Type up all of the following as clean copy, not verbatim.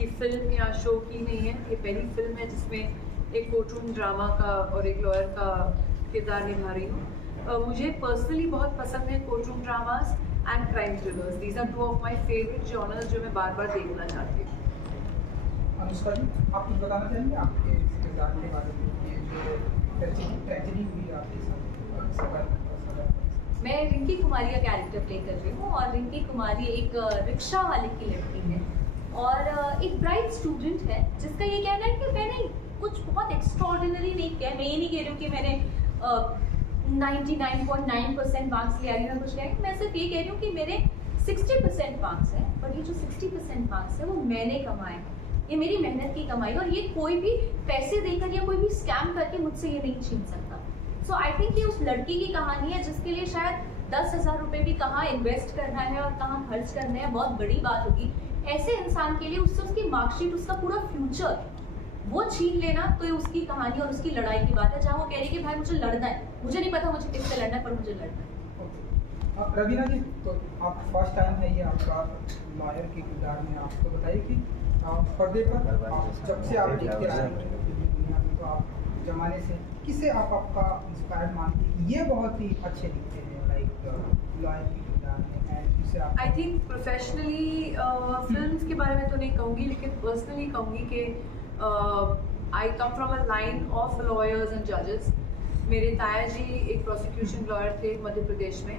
की फिल्म या शो की नहीं है, ये पहली फिल्म है जिसमें एक कोर्टरूम ड्रामा का और एक लॉयर का किरदार निभा रही हूँ। मुझे पर्सनली बहुत पसंद है courtroom dramas and crime thrillers. These are two of my favourite genres जो मैं बार बार देखना चाहती हूँ। अनुष्का जी, आप कुछ बताना चाहेंगे आपके किरदार के बारे में, ये जो ट्रेजेडी हुई आपके साथ? मैं रिंकी कुमारी का कैरेक्टर प्ले कर रही हूँ और रिंकी कुमारी एक रिक्शा वाले की लड़की है और एक ब्राइट स्टूडेंट है जिसका ये कहना है कि मैंने कुछ बहुत एक्स्ट्रॉर्डिनरी नहीं किया। मैं ये नहीं कह रही हूँ कि मैंने 99.9% मार्क्स ले आई या कुछ लिया। मैं सिर्फ ये कह रही हूँ कि मेरे 60% मार्क्स है, पर ये जो 60% मार्क्स है वो मैंने कमाए, ये मेरी मेहनत की कमाई और ये कोई भी पैसे देकर या कोई भी स्कैम करके मुझसे ये नहीं छीन सकता। सो आई थिंक ये उस लड़की की कहानी है जिसके लिए शायद 10,000 रुपये भी कहाँ इन्वेस्ट करना है और कहाँ खर्च करना है बहुत बड़ी बात होगी। ऐसे इंसान के लिए उससे उसकी मार्कशीट, उसका पूरा फ्यूचर वो छीन लेना, तो ये उसकी कहानी और उसकी लड़ाई की बात है जहाँ वो कह रही है कि भाई मुझे लड़ना है, मुझे नहीं पता मुझे किससे लड़ना है पर मुझे लड़ना है। रवीना जी, तो आप फर्स्ट टाइम है ये आपका लॉयर के किरदार में, आप तो बताइए कि पर्दे पर जब से आप देखते आ रहे हैं दुनिया में, तो आप जमाने से किसे आप आपका इंस्पायर्ड मानते हैं कि ये बहुत ही अच्छे दिखते हैं लाइक लॉयर के किरदार में, एंड किसे आप? आई थिंक प्रोफेशनली फिल्म्स के बारे में तो नहीं कहूँगी, लेकिन पर्सनली कहूँगी कि I come from a line of lawyers and जजेस। मेरे ताया जी एक प्रोसिक्यूशन लॉयर थे मध्य प्रदेश में।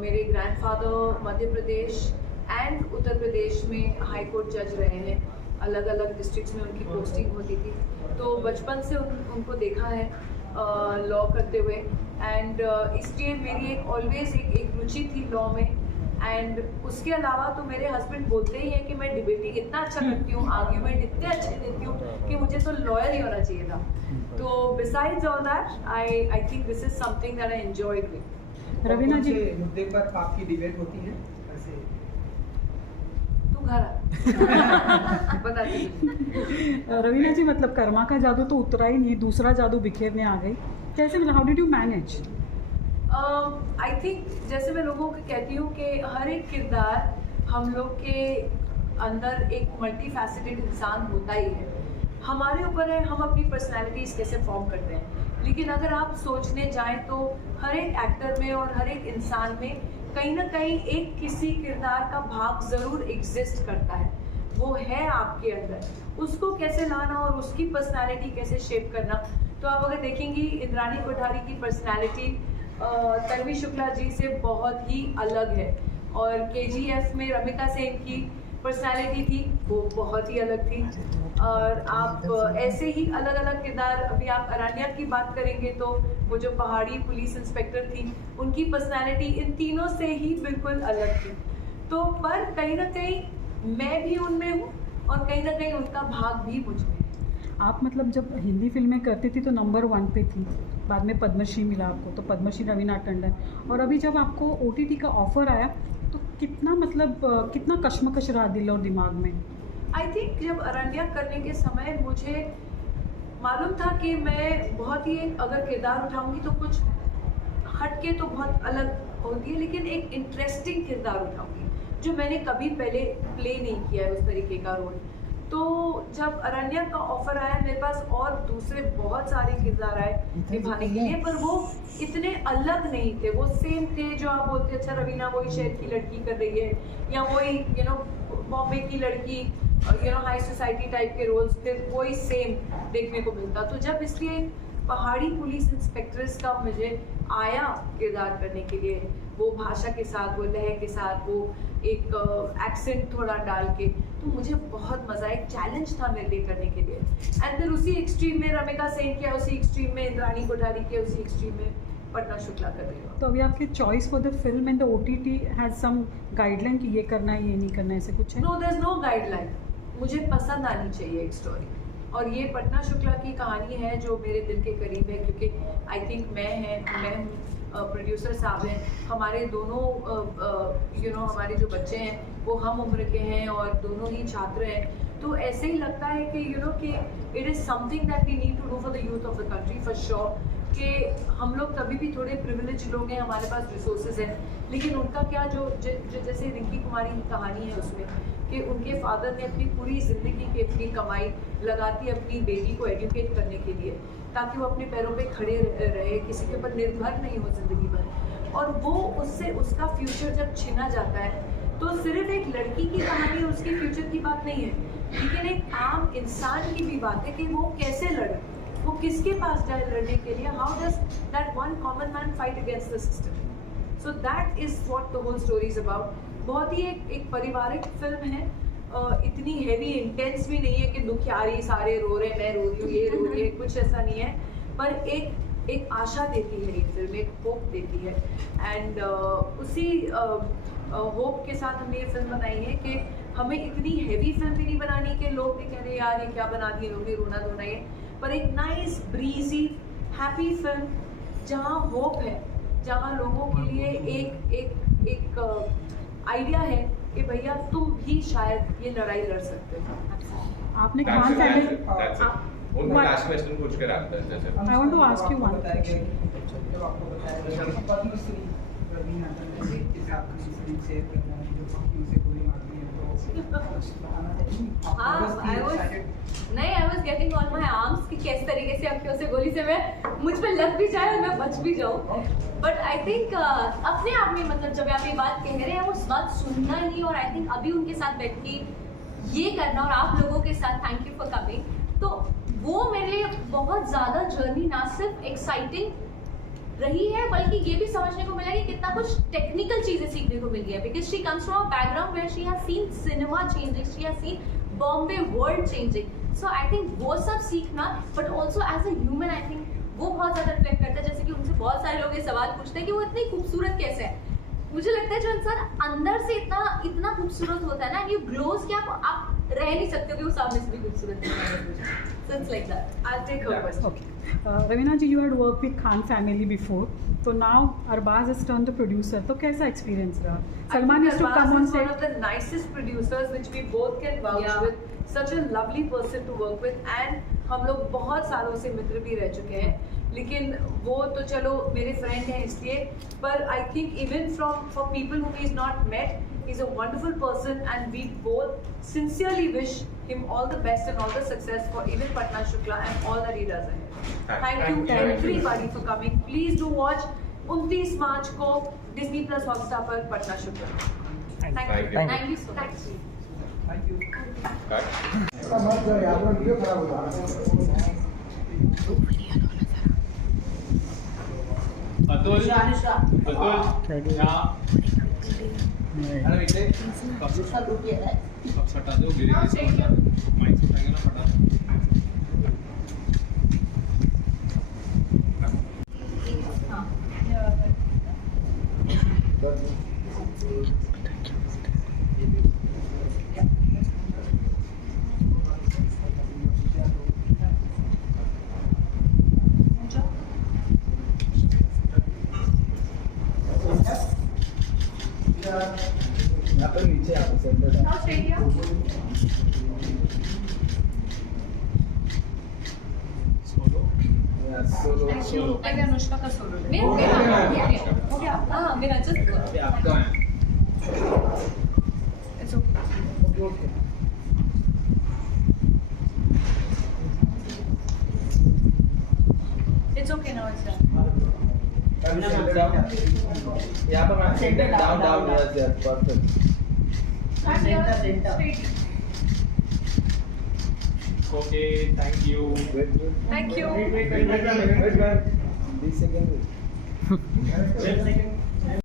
मेरे ग्रैंडफादर मध्य प्रदेश एंड उत्तर प्रदेश में हाई कोर्ट जज रहे हैं, अलग अलग डिस्ट्रिक्ट्स में उनकी पोस्टिंग होती थी। तो बचपन से उनको देखा है लॉ करते हुए, एंड इसलिए मेरी एक ऑलवेज एक रुचि थी लॉ में। एंड उसके अलावा तो मेरे हस्बैंड बोलते ही हैं कि मैं डिबेटिंग इतना अच्छा करती हूँ, आर्ग्यूमेंट इतने अच्छे देती हूँ कि मुझे तो लॉयर ही होना चाहिए था। तो besides all that I think this is something that I enjoyed with. Raveena ji, मुद्दे पर आपकी डिबेट होती है ऐसे? तू घर बता दीजिए। रवीना जी, मतलब कर्मा का जादू तो उतरा ही नहीं, दूसरा जादू बिखेरने आ गई, कैसे, मतलब how did you manage? I think जैसे मैं लोगों को कहती हूँ कि हर एक किरदार हम लोग के अंदर एक मल्टी फैसेटेड इंसान होता ही है। हमारे ऊपर है हम अपनी पर्सनैलिटीज़ कैसे फॉर्म करते हैं। लेकिन अगर आप सोचने जाएं तो हर एक एक्टर में और हर एक इंसान में कहीं ना कहीं एक किसी किरदार का भाग ज़रूर एग्जिस्ट करता है, वो है आपके अंदर। उसको कैसे लाना और उसकी पर्सनैलिटी कैसे शेप करना। तो आप अगर देखेंगी इंद्राणी कोठारी की पर्सनैलिटी तन्वी शुक्ला जी से बहुत ही अलग है, और KGF में रमिका सेन की पर्सनैलिटी थी वो बहुत ही अलग थी। और आप ऐसे ही अलग अलग किरदार, अभी आप अरण्या की बात करेंगे तो वो जो पहाड़ी पुलिस इंस्पेक्टर थी उनकी पर्सनैलिटी इन तीनों से ही बिल्कुल अलग थी। तो पर कहीं ना कहीं मैं भी उनमें हूँ और कहीं ना कहीं उनका भाग भी मुझ में है। आप मतलब जब हिंदी फिल्में करती थी तो नंबर 1 पे थी, बाद में पद्मश्री मिला आपको, तो पद्मश्री रवीना टंडन, और अभी जब आपको OTT का ऑफर आया तो कितना मतलब कितना कश्मकश रहा दिल और दिमाग में? आई थिंक जब अरण्या करने के समय मुझे मालूम था कि मैं बहुत ही अगर किरदार उठाऊंगी तो कुछ हटके तो बहुत अलग होती है, लेकिन एक इंटरेस्टिंग किरदार उठाऊंगी जो मैंने कभी पहले प्ले नहीं किया है उस तरीके का रोल। तो जब अरण्या का ऑफर आया मेरे पास और दूसरे बहुत सारे किरदार आए निभाने के लिए, पर वो इतने अलग नहीं थे, वो सेम थे जो आप बोलते अच्छा रवीना वही शहर की लड़की कर रही है, या वही बॉम्बे की लड़की, हाई सोसाइटी टाइप के रोल्स थे, वही सेम देखने को मिलता। तो जब इसलिए पहाड़ी पुलिस इंस्पेक्ट्रेस का मुझे आया किरदार करने के लिए, वो भाषा के साथ, वो लहर के साथ, वो एक एक्सेंट थोड़ा डाल के, तो मुझे बहुत मज़ा, एक चैलेंज था मेरे लिए करने के लिए। एंड फिर उसी एक्सट्रीम में रमिका सेन किया, उसी एक्सट्रीम में इंद्राणी कोठारी किया, उसी एक्सट्रीम में पटना शुक्ला कर रही हूँ। तो अभी आपकी choice for the film and the OTT has some guideline कि ये करना है ये नहीं करना है, ऐसे कुछ है? No, there is no guideline. मुझे पसंद आनी चाहिए एक स्टोरी, और ये पटना शुक्ला की कहानी है जो मेरे दिल के करीब है, क्योंकि आई थिंक मैं प्रोड्यूसर साहब हैं, हमारे दोनों हमारे जो बच्चे हैं वो हम उम्र के हैं और दोनों ही छात्र हैं। तो ऐसे ही लगता है कि कि it is something that we need to do for the youth of the country for sure, कि हम लोग कभी भी थोड़े प्रिविलेज लोग हैं, हमारे पास रिसोर्सेज हैं, लेकिन उनका क्या जो जैसे रिंकी कुमारी की कहानी है उसमें कि उनके फादर ने अपनी पूरी ज़िंदगी की अपनी कमाई लगा दी अपनी बेटी को एजुकेट करने के लिए, ताकि वो अपने पैरों पे खड़े रहे, किसी के ऊपर निर्भर नहीं हो ज़िंदगी भर। और वो उससे उसका फ्यूचर जब छीना जाता है तो सिर्फ एक लड़की की कहानी और उसके फ्यूचर की बात नहीं है, लेकिन एक आम इंसान की भी बात है कि वो कैसे लड़े, वो किसके पास जाए लड़ने के लिए, how does that one common man fight against the system. So that is what the whole story is about. बहुत ही एक पारिवारिक फिल्म है, इतनी हैवी इंटेंस भी नहीं है कि दुखियारी सारे रो रहे, मैं रो रही हूँ, ये रो रही है, कुछ ऐसा नहीं है, पर एक आशा देती है ये फिल्म, एक होप देती है। एंड उसी होप के साथ हमने ये फिल्म बनाई है कि हमें इतनी हैवी फिल्म भी नहीं बनानी कि लोग भी कह रहे हैं यार ये क्या बना दिए लोग, रोना धोना है, पर एक नाइस ब्रीजी हैप्पी फिल्म जहाँ होप है, जहाँ लोगों के लिए एक आइडिया है कि भैया तुम भी शायद ये लड़ाई लड़ सकते हो। आपने खान फैमिली उनका लास्ट क्वेश्चन पूछ के रखता है जैसे I want to ask you one बताया गया कि जब आपको बताया गया कि पद्मश्री रवीना टंडन जी के साथ की स्क्रीन शेयर कर रहे हैं, जो पक्षियों से गोली मारती है, तो बताना चाहिए I was getting on my arms कि किस तरीके से अखियों से गोली से मैं मुझ पे लग भी जाए और मैं बच भी जाऊँ। बट आई थिंक अपने आप में मतलब जब आप ये बात कह रहे हैं वो बात सुनना ही, और आई थिंक अभी उनके साथ बैठ के ये करना और आप लोगों के साथ थैंक यू फॉर कमिंग, तो वो मेरे लिए बहुत ज़्यादा जर्नी ना सिर्फ एक्साइटिंग रही है बल्कि ये भी समझने को मिला कि कितना कुछ टेक्निकल चीज़ें सीखने को मिल गई है, because she comes from a background where she has seen cinema changing, she has seen Bombay world changing, so I think वो सब सीखना, but also as a human I think वो बहुत ज़्यादा रिफ्लेक्ट करता है। जैसे कि उनसे बहुत सारे लोग ये सवाल पूछते हैं कि वो इतनी खूबसूरत कैसे है, मुझे लगता है जो इंसान अंदर से इतना खूबसूरत होता है ना, यू ग्लोज कि आप रह नहीं सकते कि वो सामने से भी खूबसूरत है। So it's like that. I'll take her question. Okay. Ravina ji, you had worked with Khan family before, so now Arbaz has turned the producer. तो कैसा experience रहा? Salman used to come on set. One set. of the nicest producers which we both can vouch with. Such a lovely person to work with, and हम लोग बहुत सालों से मित्र भी रह चुके हैं, लेकिन वो तो चलो मेरे फ्रेंड हैं इसलिए, पर I think even for people who is not met, he is a wonderful person and we both sincerely wish him all the best and all the success for even Patna Shukla and all that he does ahead. Thank you everybody for coming. Please do watch 29 मार्च को Disney Plus Hotstar पर Patna Shukla. Thank you. Thank you so much. Thank you. Atul यहाँ अब सटा दो गिरी mic सटाएंगे ना फटा नीचे आप सेंटर सोलो अगर अनुष्का का सोलो मेरा हाँ मेरा जस्ट आपका है it's okay it's okay now it's यहाँ पर centre down down yes perfect okay thank you Thank you. wait 1 second